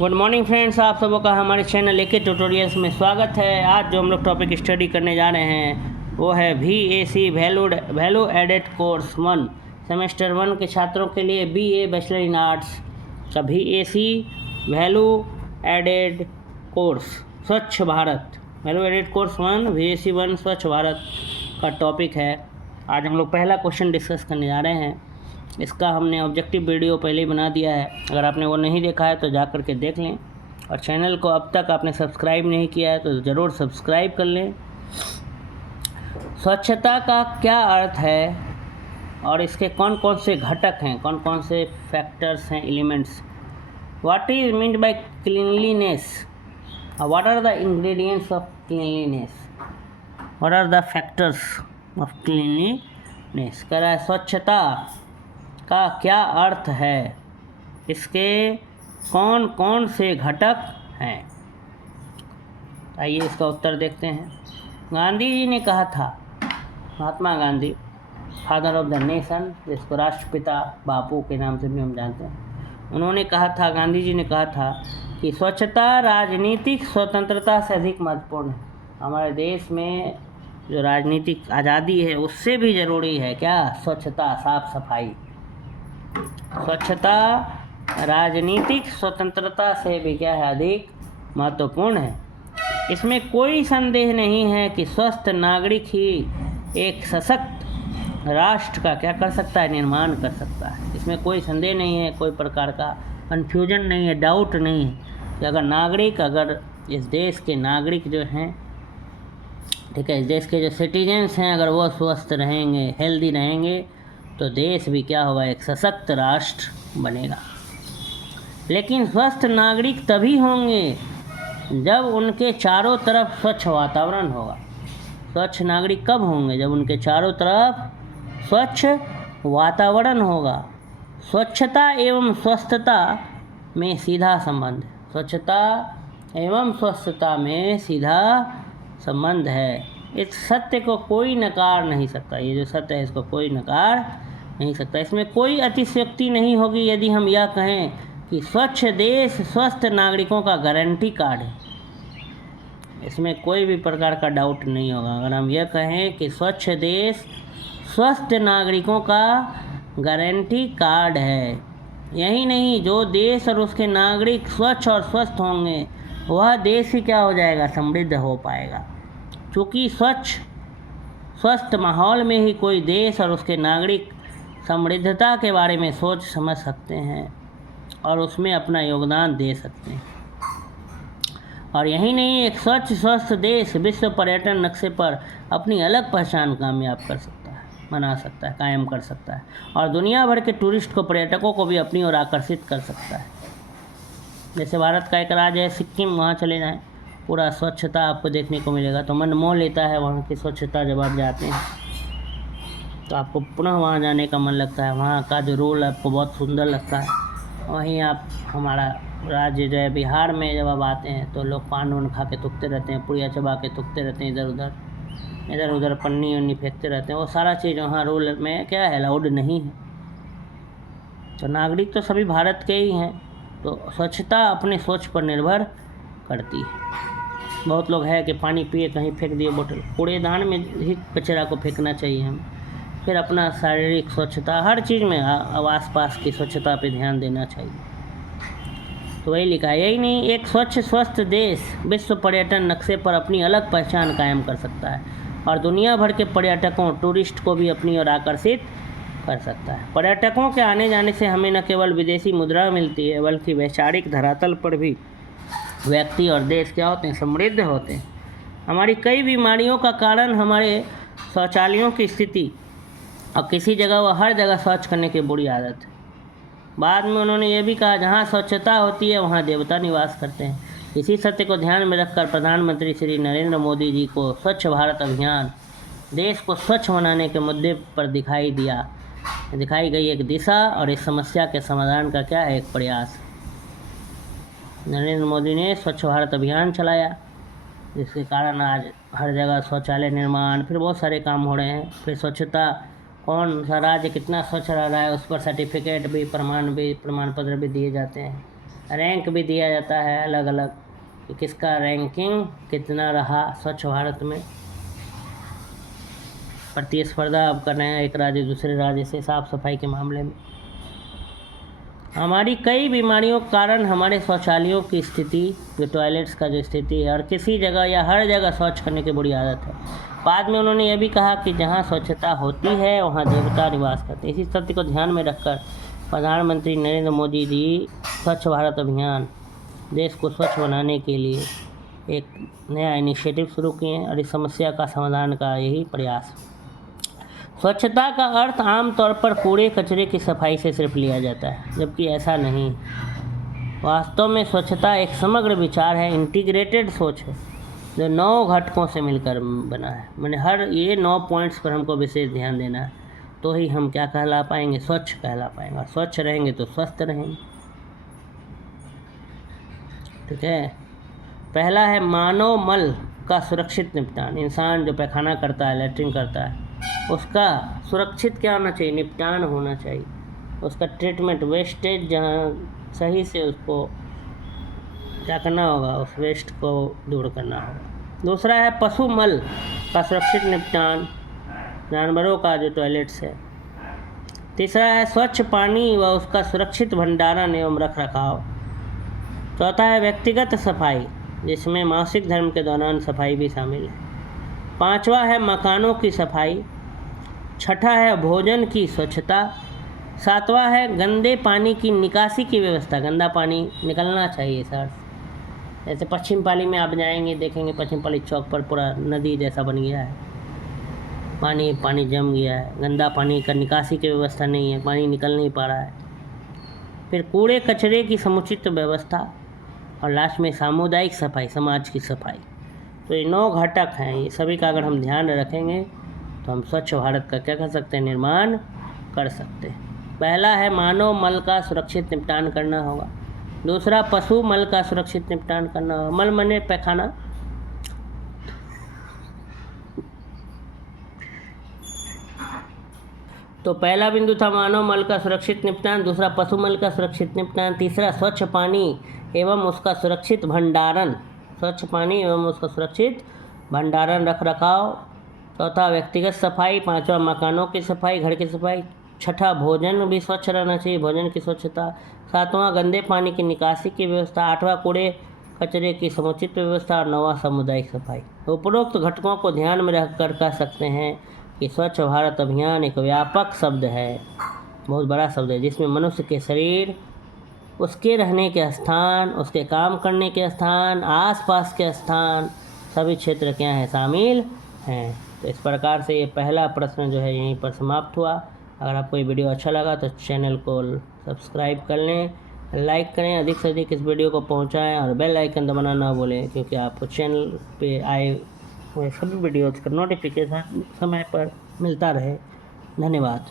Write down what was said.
Good morning friends, आप सबों का हमारे चैनल एके ट्यूटोरियल्स में स्वागत है। आज जो हम लोग टॉपिक स्टडी करने जा रहे हैं वो है VAC value added course 1 semester 1 के छात्रों के लिए BA बैचलर इन आर्ट्स का VAC value added course Swachh Bharat value added course 1 VAC 1 स्वच्छ भारत का टॉपिक है। आज हम लोग पहला क्वेश्चन डिस्कस करने जा रहे हैं। इसका हमने ऑब्जेक्टिव वीडियो पहले ही बना दिया है, अगर आपने वो नहीं देखा है तो जा कर के देख लें। और चैनल को अब तक आपने सब्सक्राइब नहीं किया है तो ज़रूर सब्सक्राइब कर लें। स्वच्छता का क्या अर्थ है और इसके कौन कौन से घटक हैं, कौन कौन से फैक्टर्स हैं, elements. What is meant by cleanliness, what are the ingredients of cleanliness, what are the factors of cleanliness. कह रहा है स्वच्छता का क्या अर्थ है, इसके कौन कौन से घटक हैं। आइए इसका उत्तर देखते हैं। गांधी जी ने कहा था, Mahatma Gandhi father of the nation, जिसको राष्ट्रपिता बापू के नाम से भी हम जानते हैं, उन्होंने कहा था, गांधी जी ने कहा था कि स्वच्छता राजनीतिक स्वतंत्रता से अधिक महत्वपूर्ण है। हमारे देश में जो राजनीतिक आज़ादी है उससे भी ज़रूरी है क्या, स्वच्छता, साफ सफाई। स्वच्छता राजनीतिक स्वतंत्रता से भी क्या है, अधिक महत्वपूर्ण है। इसमें कोई संदेह नहीं है कि स्वस्थ नागरिक ही एक सशक्त राष्ट्र का क्या कर सकता है, निर्माण कर सकता है। इसमें कोई संदेह नहीं है, कोई प्रकार का कन्फ्यूजन नहीं है, डाउट नहीं है कि अगर इस देश के नागरिक जो हैं, ठीक है, इस देश के जो सिटीजन्स हैं, अगर वो स्वस्थ रहेंगे, हेल्दी रहेंगे तो देश भी क्या होगा, एक सशक्त राष्ट्र बनेगा। लेकिन स्वस्थ नागरिक तभी होंगे जब उनके चारों तरफ स्वच्छ वातावरण होगा। स्वच्छ नागरिक कब होंगे, जब उनके चारों तरफ स्वच्छ वातावरण होगा। स्वच्छता एवं स्वस्थता में सीधा संबंध है, स्वच्छता एवं स्वस्थता में सीधा संबंध है। इस सत्य को कोई नकार नहीं सकता, ये जो सत्य है इसको कोई नकार नहीं सकता। इसमें कोई अतिशयोक्ति नहीं होगी यदि हम यह कहें कि स्वच्छ देश स्वस्थ नागरिकों का गारंटी कार्ड है। इसमें कोई भी प्रकार का डाउट नहीं होगा अगर हम यह कहें कि स्वच्छ देश स्वस्थ नागरिकों का गारंटी कार्ड है। यही नहीं, जो देश और उसके नागरिक स्वच्छ और स्वस्थ होंगे वह देश ही क्या हो जाएगा, समृद्ध हो पाएगा। क्योंकि स्वस्थ माहौल में ही कोई देश और उसके नागरिक समृद्धता के बारे में सोच समझ सकते हैं और उसमें अपना योगदान दे सकते हैं। और यही नहीं, एक स्वच्छ स्वस्थ देश विश्व पर्यटन नक्शे पर अपनी अलग पहचान कामयाब कर सकता है, बना सकता है, कायम कर सकता है और दुनिया भर के टूरिस्ट को, पर्यटकों को भी अपनी ओर आकर्षित कर सकता है। जैसे भारत का एक राज्य है सिक्किम, वहाँ चले जाएं, पूरा स्वच्छता आपको देखने को मिलेगा, तो मन मोह लेता है वहाँ की स्वच्छता। जब आप जाते हैं तो आपको पुनः वहाँ जाने का मन लगता है, वहाँ का जो रोल आपको बहुत सुंदर लगता है। वहीं आप हमारा राज्य जो है बिहार में जब आप आते हैं तो लोग पान वान खा के थूकते रहते हैं, पुड़िया चबा के थूकते रहते हैं, इधर उधर पन्नी वन्नी फेंकते रहते हैं। वो सारा चीज़ वहाँ रूल में क्या है, अलाउड नहीं है। तो नागरिक तो सभी भारत के ही हैं, तो स्वच्छता अपने सोच पर निर्भर करती है। बहुत लोग हैं कि पानी पिए कहीं फेंक दिए बोतल, कूड़ेदान में ही कचरा को फेंकना चाहिए हम। फिर अपना शारीरिक स्वच्छता, हर चीज़ में आस पास की स्वच्छता पे ध्यान देना चाहिए। तो वही लिखा है। यही नहीं, एक स्वच्छ स्वस्थ देश विश्व पर्यटन नक्शे पर अपनी अलग पहचान कायम कर सकता है और दुनिया भर के पर्यटकों, टूरिस्ट को भी अपनी ओर आकर्षित कर सकता है। पर्यटकों के आने जाने से हमें न केवल विदेशी मुद्रा मिलती है बल्कि वैचारिक धरातल पर भी व्यक्ति और देश क्या होते हैं, समृद्ध होते हैं। हमारी कई बीमारियों का कारण हमारे शौचालयों की स्थिति और किसी जगह व हर जगह शौच करने की बुरी आदत है। बाद में उन्होंने ये भी कहा, जहाँ स्वच्छता होती है वहाँ देवता निवास करते हैं। इसी सत्य को ध्यान में रखकर प्रधानमंत्री श्री नरेंद्र मोदी जी को स्वच्छ भारत अभियान देश को स्वच्छ बनाने के मुद्दे पर दिखाई गई एक दिशा और इस समस्या के समाधान का क्या है, एक प्रयास। नरेंद्र मोदी ने स्वच्छ भारत अभियान चलाया, जिसके कारण आज हर जगह शौचालय निर्माण, फिर बहुत सारे काम हो रहे हैं। फिर स्वच्छता, कौन सा राज्य कितना स्वच्छ रह रहा है उस पर सर्टिफिकेट भी, प्रमाण पत्र भी दिए जाते हैं। रैंक भी दिया जाता है अलग अलग कि किसका रैंकिंग कितना रहा स्वच्छ भारत में। प्रतिस्पर्धा अब कर रहे हैं एक राज्य दूसरे राज्य से साफ सफाई के मामले में। हमारी कई बीमारियों के कारण हमारे शौचालयों की स्थिति, जो टॉयलेट्स का जो स्थिति है, और किसी जगह या हर जगह शौच करने की बुरी आदत है। बाद में उन्होंने यह भी कहा कि जहाँ स्वच्छता होती है वहाँ देवता निवास करते हैं। इसी तथ्य को ध्यान में रखकर प्रधानमंत्री नरेंद्र मोदी जी स्वच्छ भारत अभियान, देश को स्वच्छ बनाने के लिए एक नया इनिशिएटिव शुरू किए हैं, और इस समस्या का समाधान का यही प्रयास। स्वच्छता का अर्थ आमतौर पर कूड़े कचरे की सफाई से सिर्फ लिया जाता है, जबकि ऐसा नहीं। वास्तव में स्वच्छता एक समग्र विचार है, इंटीग्रेटेड सोच है, जो 9 घटकों से मिलकर बना है। मैंने हर ये 9 पॉइंट्स पर हमको विशेष ध्यान देना है, तो ही हम क्या कहला पाएंगे, स्वच्छ कहला पाएंगे। और स्वच्छ रहेंगे तो स्वस्थ रहेंगे। ठीक है। पहला है मानव मल का सुरक्षित निपटान। इंसान जो पैखाना करता है, लैट्रिन करता है, उसका सुरक्षित क्या होना चाहिए, निपटान होना चाहिए। उसका ट्रीटमेंट, वेस्टेज जहाँ सही से उसको क्या करना होगा, उस वेस्ट को दूर करना होगा। दूसरा है पशु मल का सुरक्षित निपटान, जानवरों का जो टॉयलेट्स है। तीसरा है स्वच्छ पानी व उसका सुरक्षित भंडारण एवं रख रखाव। चौथा है व्यक्तिगत सफाई, जिसमें मासिक धर्म के दौरान सफाई भी शामिल है। पांचवा है मकानों की सफाई। छठा है भोजन की स्वच्छता। सातवां है गंदे पानी की निकासी की व्यवस्था। गंदा पानी निकलना चाहिए सर। जैसे पश्चिम पाली में आप जाएंगे, देखेंगे पश्चिम पाली चौक पर पूरा नदी जैसा बन गया है, पानी जम गया है, गंदा पानी का निकासी की व्यवस्था नहीं है, पानी निकल नहीं पा रहा है। फिर कूड़े कचरे की समुचित व्यवस्था, और लास्ट में सामुदायिक सफाई, समाज की सफाई। तो ये 9 घटक हैं, ये सभी का अगर हम ध्यान रखेंगे तो हम स्वच्छ भारत का क्या कर सकते हैं, निर्माण कर सकते हैं। पहला है मानव मल का सुरक्षित निपटान करना होगा। दूसरा पशु मल का सुरक्षित निपटान करना होगा। मल मने पैखाना। तो पहला बिंदु था मानव मल का सुरक्षित निपटान, दूसरा पशु मल का सुरक्षित निपटान, तीसरा स्वच्छ पानी एवं उसका सुरक्षित भंडारण, स्वच्छ पानी एवं उसका सुरक्षित भंडारण रख रखाव, चौथा व्यक्तिगत सफाई, पांचवा मकानों की सफाई, घर की सफाई, छठा भोजन भी स्वच्छ रहना चाहिए, भोजन की स्वच्छता, सातवां गंदे पानी की निकासी की व्यवस्था, आठवां कूड़े कचरे की समुचित व्यवस्था, और नौवां सामुदायिक सफाई। उपरोक्त घटकों को ध्यान में रखकर कह सकते हैं कि स्वच्छ भारत अभियान एक व्यापक शब्द है, बहुत बड़ा शब्द है, जिसमें मनुष्य के शरीर, उसके रहने के स्थान, उसके काम करने के स्थान, आसपास के स्थान, सभी क्षेत्र क्या हैं, शामिल हैं। तो इस प्रकार से ये पहला प्रश्न जो है यहीं पर समाप्त हुआ। अगर आपको ये वीडियो अच्छा लगा तो चैनल को सब्सक्राइब कर लें, लाइक करें, अधिक से अधिक इस वीडियो को पहुंचाएं, और बेल आइकन दबाना ना भूलें, क्योंकि आपको चैनल पे आए हुए सभी वीडियोज़ का नोटिफिकेशन समय पर मिलता रहे। धन्यवाद।